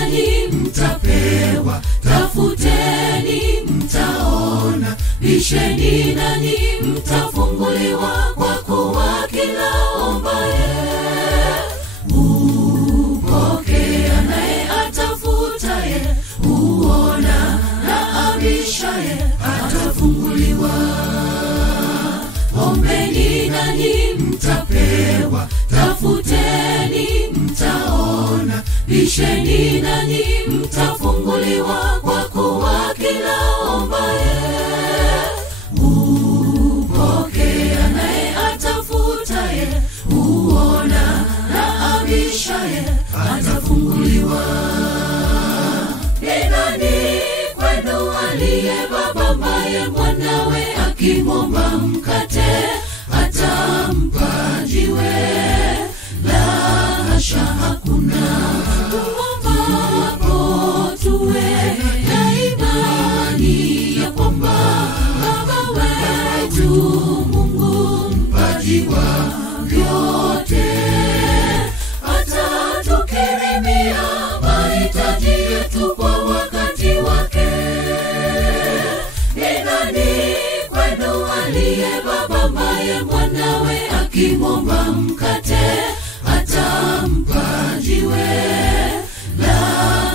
nanyi mtapewa, tafuteni mtaona, bisheni nanyi mtafunguliwa, kwa kuwa kila ombaye hupokea, naye atafutaye huona, na abishaye atafunguliwa. Ombeni nanyi mtapewa, tafuteni mtaona, bisheni nanyi mtafunguliwa, kwa kuwa kila ombaye hupokea, naye atafutaye huona, na abishaye atafunguliwa. Ni nani kwenu aliye baba ambaye mwanawe akimwomba mkate atampa jiwe? La hasha, hakuna. Tuombapo tuwe na imani ya kwamba Baba wetu Mungu mpaji wa vyote atatukirimia mahitaji yetu kwa wakati wake. Ni nani kwenu aliye baba ambaye mwanawe akimwomba mkate atampa jiwe? La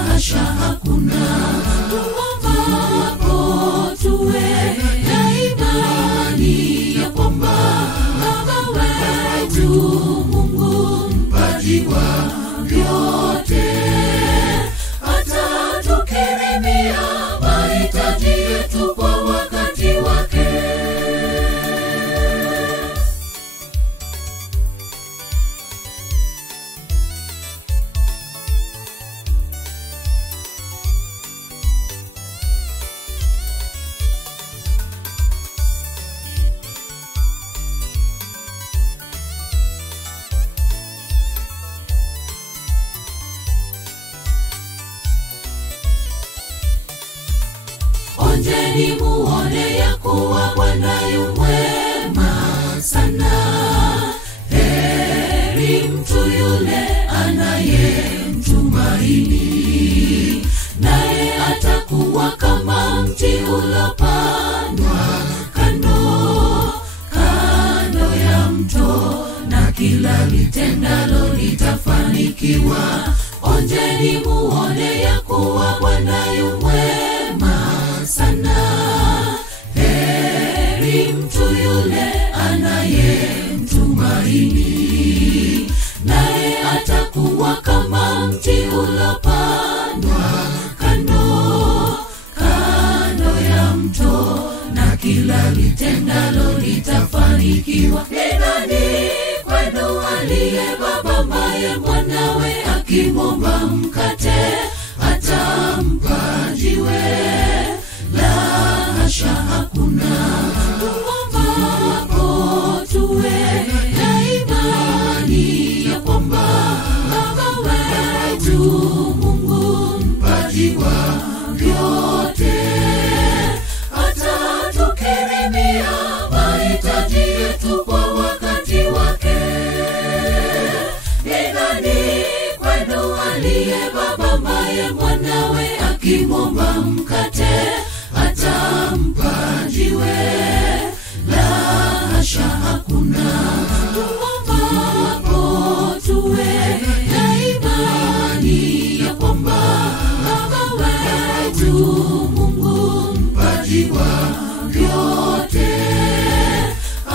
hasha, hakuna. Tuombapo tuwe na imani ya kwamba Baba wetu Mungu mpaji wa vyote atatukirimia mahitaji yetu kwa wakati wake. Onjeni muone ya kuwa Bwana yu mwema sana. Heri mtu yule anayemtumaini, naye atakuwa kama mti ulopandwa kando ya mto, na kila litendalo litafanikiwa. Onjeni muone ya kuwa Bwana yu mwema sana. Heri mtu yule anayemtumaini, naye atakuwa kama mti ulopandwa kando ya mto, na kila litendalo litafanikiwa. Ni nani kwenu aliye baba ambaye mwanawe akimwomba mkate atampa jiwe? La hasha, hakuna. Tuombapo tuwe na imani ya kwamba Baba wetu Mungu mpaji wa vyote atatukirimia mahitaji yetu kwa wakati wake. Ni nani kwenu aliye baba ambaye mwanawe akimwomba mkate atampa jiwe? La hasha, hakuna. Tuombapo tuwe na imani ya kwamba Baba wetu Mungu mpaji wa vyote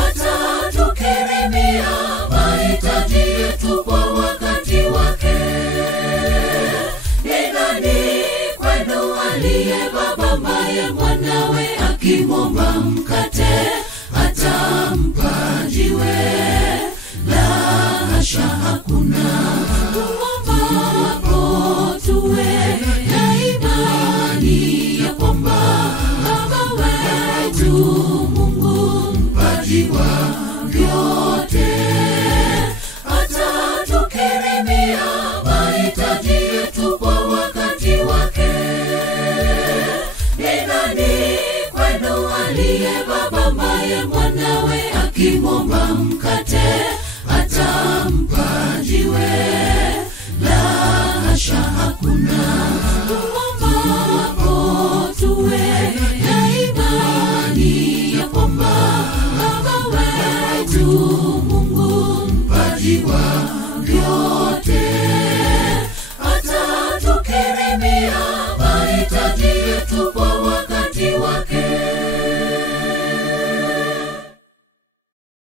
atatukirimia mahitaji yetu kwa wakati wake. Ni nani kwenu aliye baba ambaye mwanawe akimwomba mkate atampa jiwe? La hasha, hakuna. Tuombapo tuwe na imani ya kwamba Baba wetu Mungu mpaji wa vyote atatukirimia mahitaji yetu kwa wakati wake. Ni nani kwenu aliye baba ambaye mwanawe akimwomba mkate atampa jiwe? La hasha, hakuna.